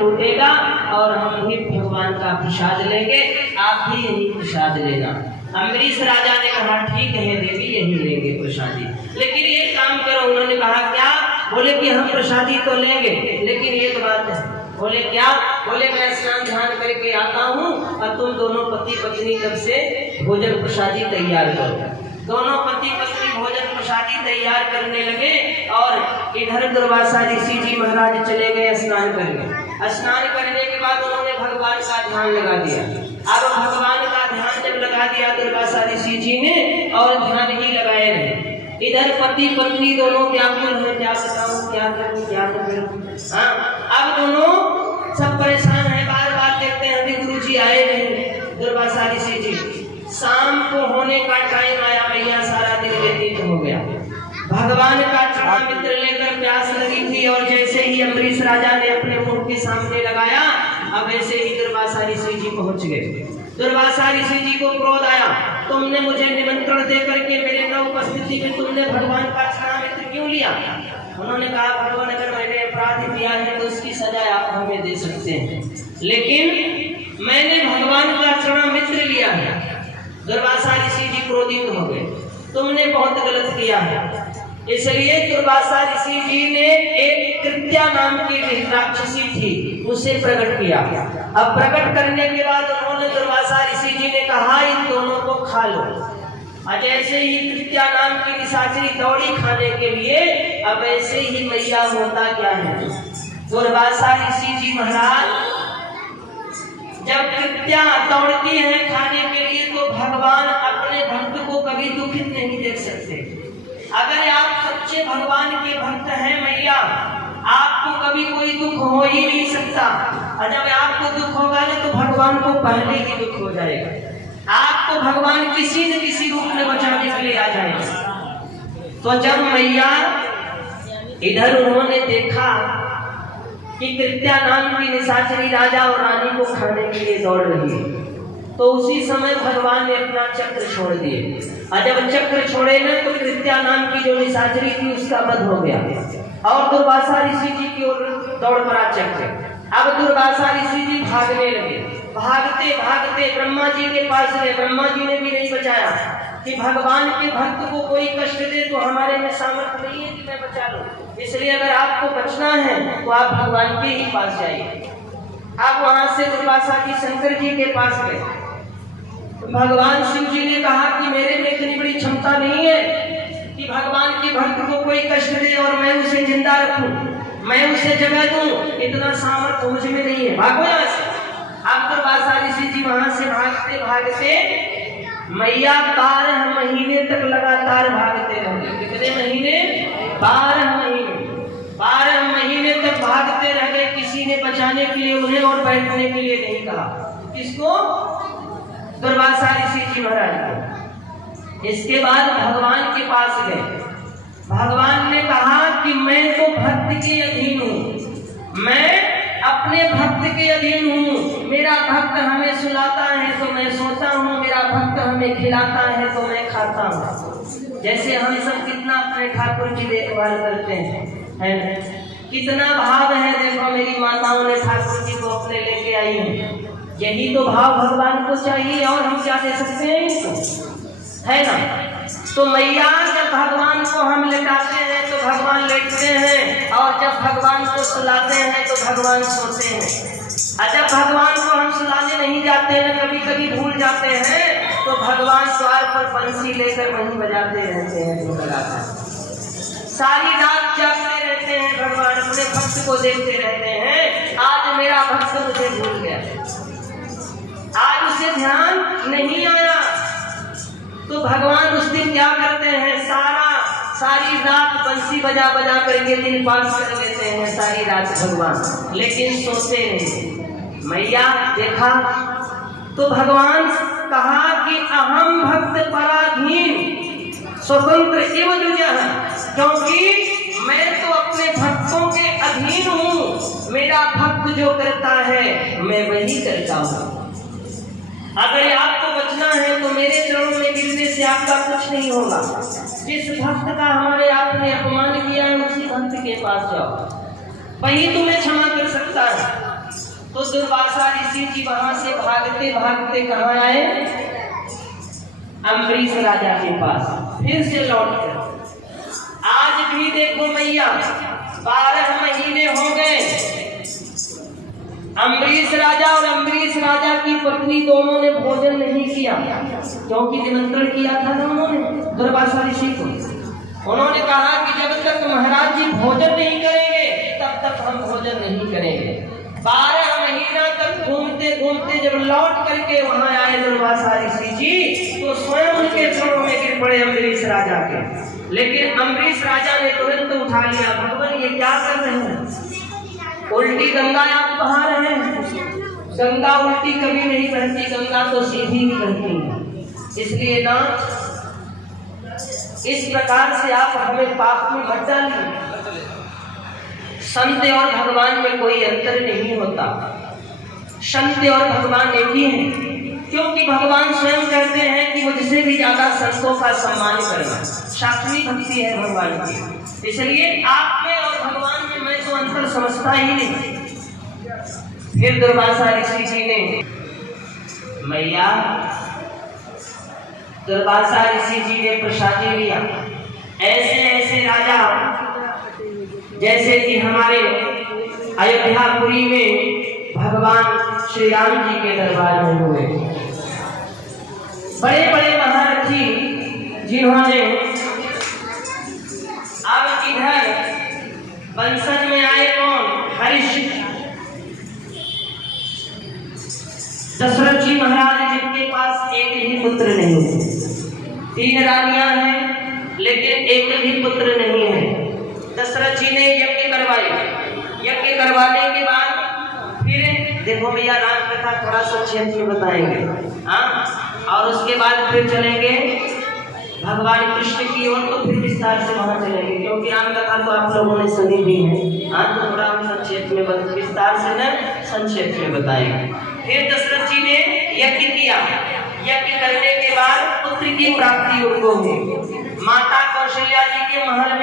लूटेगा और हम भी भगवान का प्रसाद लेंगे, आप भी यही प्रसाद लेना। अम्बरीश राजा ने कहा ठीक है देवी, यही लेंगे प्रसादी, लेकिन एक काम करो। उन्होंने कहा क्या? बोले कि हम प्रसादी तो लेंगे, लेकिन एक बात है। बोले क्या? बोले मैं स्नान ध्यान करके आता हूँ और तुम दोनों पति पत्नी तब से भोजन प्रसादी तैयार करो। दोनों पति पत्नी भोजन प्रसादी तैयार करने लगे और इधर दुर्वासा ऋषि जी महाराज चले गए स्नान करने। स्नान करने के बाद उन्होंने भगवान का ध्यान लगा दिया। अब भगवान का ध्यान जब लगा दिया दुर्वासा ऋषि जी ने, और ध्यान ही लगाए रहे। इधर पति पत्नी दोनों व्याकुल हैं, क्या बताऊं, क्या करूं, क्या करूं। अब दोनों सब परेशान हैं, बार बार देखते हैं अभी गुरु जी आए नहीं दुर्वासा ऋषि जी। शाम को होने का टाइम आया, मैया सारा दिन व्यतीत हो गया। भगवान का चरणामृत लेकर प्यास लगी थी और जैसे ही अम्बरीश राजा ने अपने मुंह के सामने लगाया, अब ऐसे ही दुर्वासा ऋषि जी पहुंच गए। दुर्वासा ऋषि जी को क्रोध आया, तुमने मुझे निमंत्रण दे करके मेरे न उपस्थिति में तुमने भगवान का चरणामृत क्यों लिया? उन्होंने कहा भगवान अगर मैंने अपराध किया है तो उसकी सजा आप हमें दे सकते हैं, लेकिन मैंने भगवान का चरणामृत लिया है। दुर्वासा ऋषि जी क्रोधित हो गए, तुमने बहुत गलत किया है। इसलिए दुर्वासा ऋषि जी ने एक कृत्या नाम की राक्षसी थी उसे प्रकट किया। अब प्रकट करने के बाद उन्होंने दुर्वासा ऋषि जी ने कहा इन दोनों को खा लो। और जैसे ही कृत्या नाम की निशाचरी दौड़ी खाने के लिए, अब ऐसे ही मैया होता क्या है, दुर्वासा ऋषि जी महाराज जब कृत्या दौड़ती है खाने के लिए तो भगवान अपने भक्त को कभी दुखित नहीं देख सकते। अगर आप सच्चे भगवान के भक्त हैं मैया, आपको कभी कोई दुख हो ही नहीं सकता। और जब आपको दुख होगा ना तो भगवान को पहले ही दुख हो जाएगा। आपको भगवान किसी न किसी रूप में बचाने के लिए आ जाएगा। तो जब मैया इधर उन्होंने देखा कि कृत्या नाम की निशाचरी राजा और रानी को खाने के लिए दौड़ रही है, तो उसी समय भगवान ने अपना चक्र छोड़ दिए। और जब चक्र छोड़े ना तो कृत्या नाम की जो निशाचरी थी उसका वध हो गया और दुर्वासा ऋषि जी की ओर दौड़ पड़ा चक्र। अब दुर्वासा ऋषि जी भागने लगे, भागते भागते ब्रह्मा जी के पास गए। ब्रह्मा जी ने भी नहीं बचाया कि भगवान के भक्त को कोई कष्ट दे तो हमारे में सामर्थ्य नहीं है कि मैं बचा लूं। इसलिए अगर आपको बचना है तो आप भगवान के ही पास जाइए। आप वहां से दुर्वासा जी शंकर जी के पास गए। भगवान शिव जी ने कहा कि मेरे में इतनी बड़ी क्षमता नहीं है कि भगवान के भक्त को कोई कष्ट दे और मैं उसे जिंदा रखूं, मैं उसे जगह दूं, इतना सामर्थ्य मुझ में नहीं है, भागो यहाँ से। अब दुर्वासा ऋषि जी वहां से भागते भागते मैया 12 महीने तक लगातार भागते रहे। कितने महीने? 12 महीने। 12 महीने तक भागते रह गए। किसी ने बचाने के लिए उन्हें और बैठने के लिए नहीं कहा। किसको? दुर्वासा ऋषि जी महाराज को। इसके बाद भगवान के पास गए। भगवान ने कहा कि मैं तो भक्त के अधीन हूँ, मैं अपने भक्त के अधीन हूँ। मेरा भक्त हमें सुलाता है तो मैं सोता हूँ, मेरा भक्त हमें खिलाता है तो मैं खाता हूँ। जैसे हम सब कितना अपने ठाकुर की देखभाल करते हैं, कितना भाव है। देखो मेरी माताओं ने ठाकुर जी को अपने लेके आई है, यही तो भाव भगवान को चाहिए और हम क्या दे सकते हैं इसको, है ना। तो मैया जब भगवान को हम लेटाते हैं तो भगवान लेटते हैं, और जब भगवान को सुलाते हैं तो भगवान सोते हैं। और जब भगवान को हम सुलाने नहीं जाते हैं, कभी कभी भूल जाते हैं, तो भगवान द्वार पर बंसी लेकर वहीं बजाते रहते हैं। सारी रात जागते रहते हैं भगवान, अपने भक्त को देखते रहते हैं। आज मेरा भक्त मुझे भूल गया, आज उसे ध्यान नहीं आया, तो भगवान उस दिन क्या करते हैं, सारी रात बंसी बजा बजा करके दिन पास कर लेते हैं सारी रात भगवान, लेकिन सोते नहीं। मैया देखा तो भगवान कहा कि अहम भक्त पराधीन स्वतंत्र एवं जुझः, क्योंकि मैं तो अपने भक्तों के अधीन हूँ। मेरा भक्त जो करता है मैं वही करता हूँ। अगर आपको बचना है तो मेरे चरणों में गिरने से आपका कुछ नहीं होगा। जिस भक्त का हमारे आपने अपमान किया है उसी भक्त के पास जाओ, वही तुम्हें क्षमा कर सकता है। तो दुर्वासा ऋषि जी वहां से भागते भागते कहाँ आए? अम्बरीश राजा के पास। फिर से लौट कर आज भी देखो मैया 12 महीने हो गए, अम्बरीश राजा और अम्बरीश राजा की पत्नी दोनों ने भोजन नहीं किया, क्योंकि निमंत्रण किया था ना उन्होंने दुर्वासा ऋषि को। उन्होंने कहा कि जब तक महाराज जी भोजन नहीं करेंगे तब तक हम भोजन नहीं करेंगे। 12 महीना तक घूमते घूमते जब लौट करके वहां आए दुर्वासा ऋषि जी, तो स्वयं उनके चरणों में गिर पड़े अम्बरीश राजा के। लेकिन अम्बरीश राजा ने तुरंत उठा लिया, भगवान ये क्या कर रहे हैं? उल्टी गंगा आप बहा रहे हैं। गंगा उल्टी कभी नहीं बहती, गंगा तो सीधी ही बहती है। इसलिए ना इस प्रकार से आप हमें पाप में मत डालिए। संत और भगवान में कोई अंतर नहीं होता, संत और भगवान एक ही हैं, क्योंकि भगवान स्वयं कहते हैं कि मुझसे भी ज्यादा संतों का सम्मान करना शास्त्रीय भक्ति है भगवान की। इसलिए आप में और भगवान में मैं तो अंतर समझता ही नहीं। फिर दुर्वासा ऋषि जी ने मैया, दुर्वासा ऋषि जी ने प्रसादी लिया। ऐसे ऐसे राजा जैसे कि हमारे अयोध्यापुरी में भगवान श्री राम जी के दरबार में हुए, बड़े बड़े महारथी जिन्होंने अब इधर बंसन में आए कौन? हरिश्चंद्र, दशरथ जी महाराज जिनके पास एक ही पुत्र नहीं है, 3 रानियां हैं लेकिन एक भी पुत्र नहीं है। दशरथ जी ने यज्ञ करवाए, यज्ञ करवाने के बाद फिर देखो भैया राम कथा थोड़ा संक्षेप में बताएंगे, हाँ, और उसके बाद फिर चलेंगे भगवान कृष्ण की ओर, तो फिर विस्तार से वहां चलेंगे, क्योंकि राम कथा तो आप लोगों ने सुनी भी है, हाँ, तो थोड़ा हम संक्षेप में विस्तार से न संक्षेप में बताएंगे। फिर दशरथ जी ने यज्ञ किया, यज्ञ करने के बाद पुत्र की प्राप्ति उनको हुई। माता कौशल्या जी के महल में